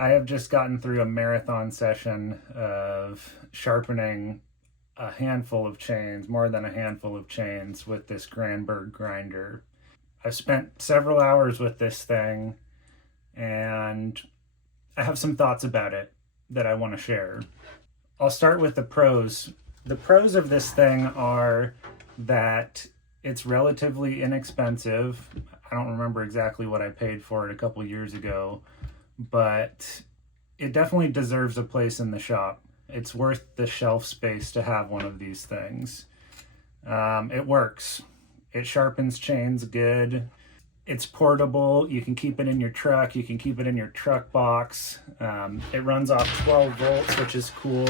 I have just gotten through a marathon session of sharpening a handful of chains, more than a handful of chains, with this Granberg grinder. I've spent several hours with this thing, and I have some thoughts about it that I want to share. I'll start with the pros. The pros of this thing are that it's relatively inexpensive. I don't remember exactly what I paid for it a couple years ago, but it definitely deserves a place in the shop. It's worth the shelf space to have one of these things. It works. It sharpens chains good. It's portable. You can keep it in your truck. You can keep it in your truck box. It runs off 12 volts, which is cool.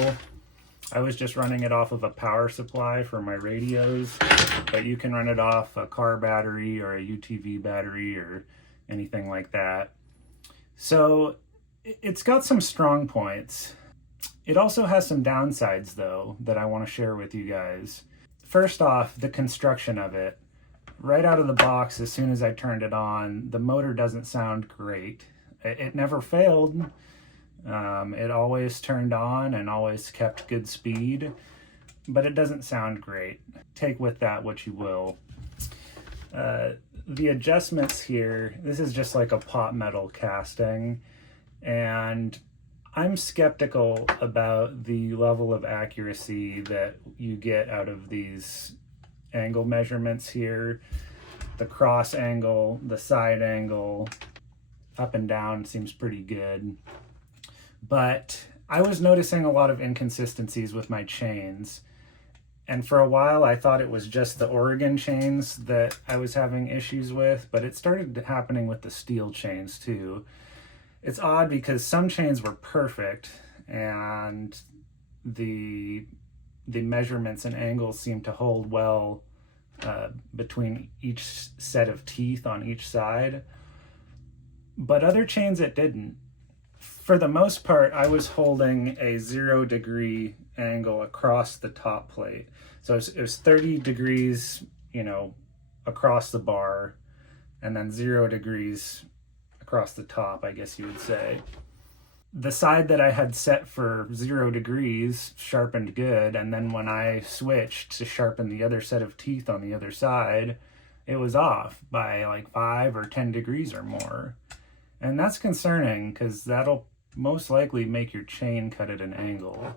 I was just running it off of a power supply for my radios, but you can run it off a car battery or a UTV battery or anything like that. So it's got some strong points. It also has some downsides, though, that I want to share with you guys. First off, the construction of it. Right out of the box, as soon as I turned it on, the motor doesn't sound great. It never failed. It always turned on and always kept good speed, but it doesn't sound great. Take with that what you will. The adjustments here, this is just like a pot metal casting, and I'm skeptical about the level of accuracy that you get out of these angle measurements here. The cross angle, the side angle, up and down seems pretty good. But I was noticing a lot of inconsistencies with my chains. And for a while, I thought it was just the Oregon chains that I was having issues with, but it started happening with the Stihl chains too. It's odd because some chains were perfect and the measurements and angles seemed to hold well between each set of teeth on each side, but other chains it didn't. For the most part, I was holding a 0 degree angle across the top plate. So it was 30 degrees, across the bar, and then 0 degrees across the top, I guess you would say. The side that I had set for 0 degrees sharpened good, and then when I switched to sharpen the other set of teeth on the other side, it was off by like 5 or 10 degrees or more. And that's concerning because that'll most likely make your chain cut at an angle.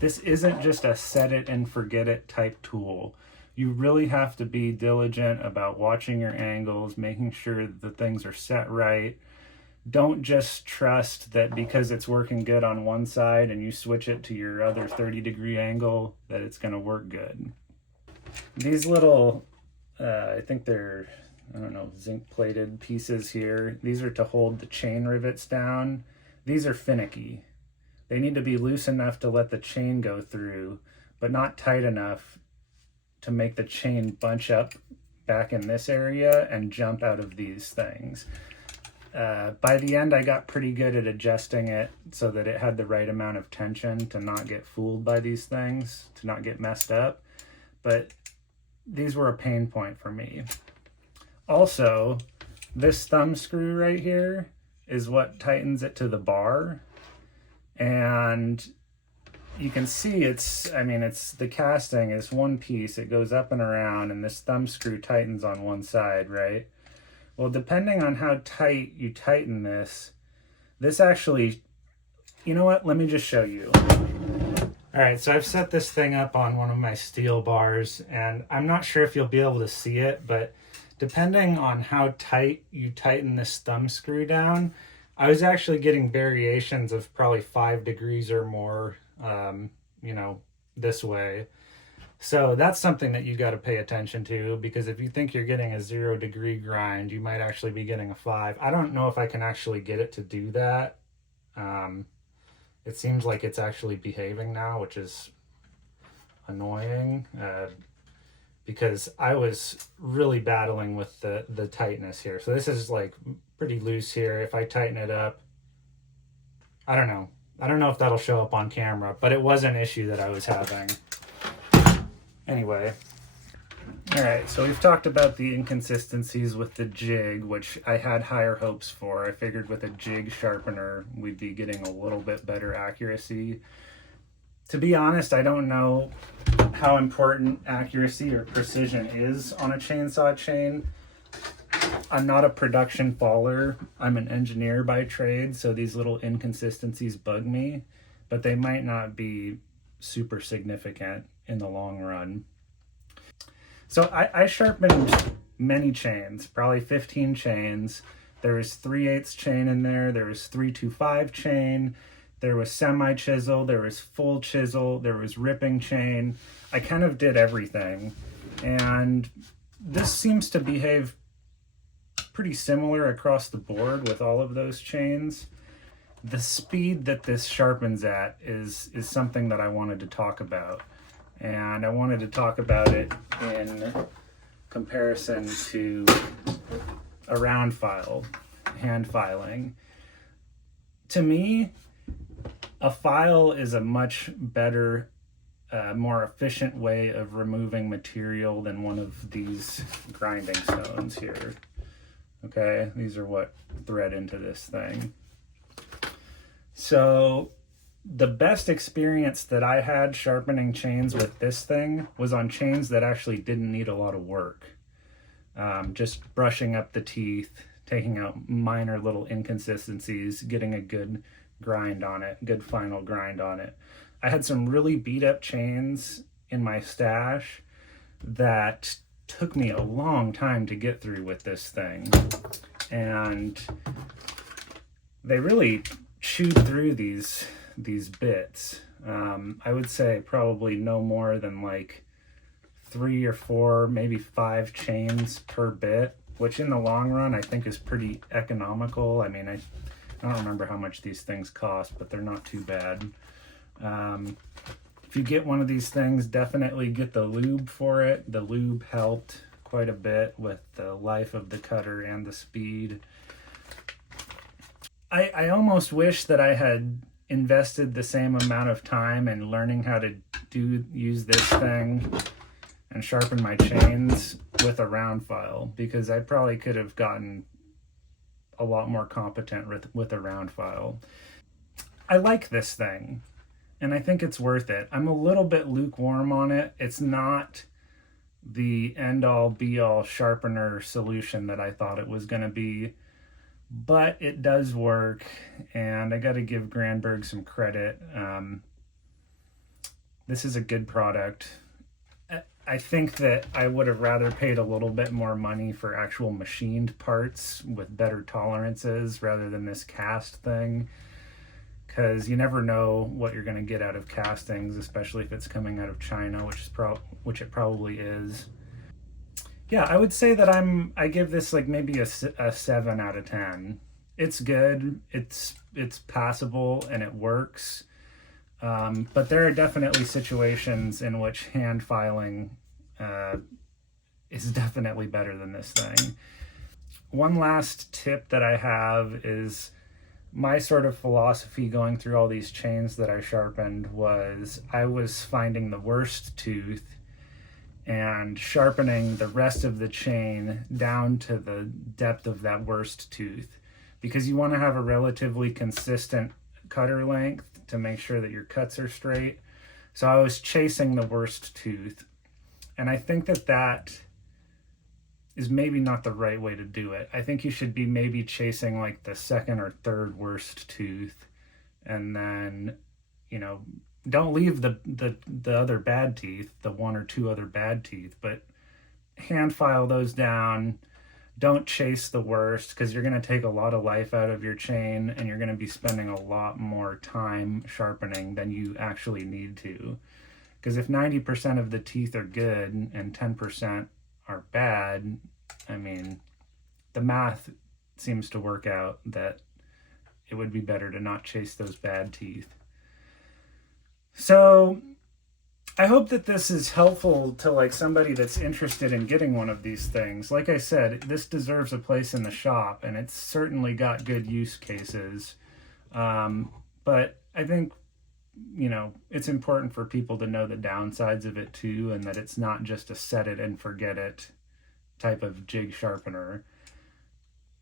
This isn't just a set it and forget it type tool. You really have to be diligent about watching your angles, making sure that the things are set right. Don't just trust that because it's working good on one side and you switch it to your other 30-degree angle that it's going to work good. These little, I think they're, zinc plated pieces here. These are to hold the chain rivets down. These are finicky. They need to be loose enough to let the chain go through, but not tight enough to make the chain bunch up back in this area and jump out of these things. By the end, I got pretty good at adjusting it so that it had the right amount of tension to not get fooled by these things, to not get messed up. But these were a pain point for me. Also, this thumb screw right here is what tightens it to the bar. And you can see it's the casting is one piece. It goes up and around, and this thumb screw tightens on one side, right? Well, depending on how tight you tighten this actually, you know what? Let me just show you. All right, so I've set this thing up on one of my Stihl bars, and I'm not sure if you'll be able to see it, but depending on how tight you tighten this thumb screw down, I was actually getting variations of probably 5 degrees or more, this way. So that's something that you got to pay attention to, because if you think you're getting a 0 degree grind, you might actually be getting a 5. I don't know if I can actually get it to do that. It seems like it's actually behaving now, which is annoying, because I was really battling with the tightness here. So this is like pretty loose here. If I tighten it up, I don't know if that'll show up on camera, but it was an issue that I was having. Anyway, All right, so we've talked about the inconsistencies with the jig, which I had higher hopes for. I figured with a jig sharpener, we'd be getting a little bit better accuracy. To be honest, I don't know how important accuracy or precision is on a chainsaw chain. I'm not a production faller. I'm an engineer by trade, so these little inconsistencies bug me, but they might not be super significant in the long run. So I sharpened many chains, probably 15 chains. There was 3/8 chain in there was 3/2/5 chain, there was semi-chisel, there was full chisel, there was ripping chain. I kind of did everything. And this seems to behave pretty similar across the board with all of those chains. The speed that this sharpens at is something that I wanted to talk about. And I wanted to talk about it in comparison to a round file, hand filing. To me, a file is a much better, more efficient way of removing material than one of these grinding stones here. Okay, these are what thread into this thing. So the best experience that I had sharpening chains with this thing was on chains that actually didn't need a lot of work. Just brushing up the teeth, taking out minor little inconsistencies, getting a good grind on it, good final grind on it. I had some really beat up chains in my stash that took me a long time to get through with this thing. And they really chewed through these bits. I would say probably no more than like 3 or 4, maybe 5 chains per bit, which in the long run I think is pretty economical. I mean, I don't remember how much these things cost, but they're not too bad. If you get one of these things, definitely get the lube for it. The lube helped quite a bit with the life of the cutter and the speed. I almost wish that I had invested the same amount of time in learning how to use this thing and sharpen my chains with a round file, because I probably could have gotten a lot more competent with a round file. I like this thing, and I think it's worth it. I'm a little bit lukewarm on it. It's not the end-all be-all sharpener solution that I thought it was going to be, but it does work, and I got to give Granberg some credit. This is a good product. I think that I would have rather paid a little bit more money for actual machined parts with better tolerances rather than this cast thing, because you never know what you're going to get out of castings, especially if it's coming out of China, which it probably is. Yeah, I would say that I give this like maybe a 7 out of 10. It's good, it's passable, and it works. But there are definitely situations in which hand filing is definitely better than this thing. One last tip that I have is my sort of philosophy going through all these chains that I sharpened was I was finding the worst tooth and sharpening the rest of the chain down to the depth of that worst tooth, because you want to have a relatively consistent cutter length to make sure that your cuts are straight. So I was chasing the worst tooth, and I think that is maybe not the right way to do it. I think you should be maybe chasing like the second or third worst tooth, and then, you know, don't leave the other bad teeth, the 1 or 2 other bad teeth, but hand file those down. Don't chase the worst, because you're going to take a lot of life out of your chain, and you're going to be spending a lot more time sharpening than you actually need to. Because if 90% of the teeth are good and 10% are bad, I mean, the math seems to work out that it would be better to not chase those bad teeth. So I hope that this is helpful to like somebody that's interested in getting one of these things. Like I said, this deserves a place in the shop, and it's certainly got good use cases. But I think you know, it's important for people to know the downsides of it too, and that it's not just a set it and forget it type of jig sharpener.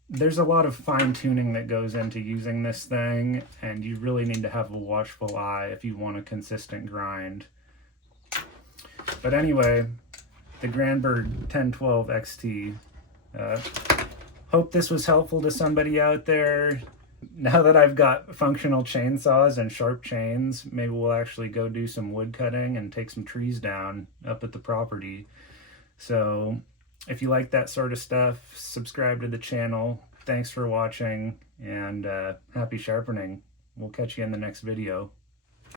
There's a lot of fine tuning that goes into using this thing, and you really need to have a watchful eye if you want a consistent grind. But anyway, the Granberg 1012 XT. Hope this was helpful to somebody out there. Now that I've got functional chainsaws and sharp chains, maybe we'll actually go do some wood cutting and take some trees down up at the property. So if you like that sort of stuff, subscribe to the channel. Thanks for watching, and happy sharpening. We'll catch you in the next video.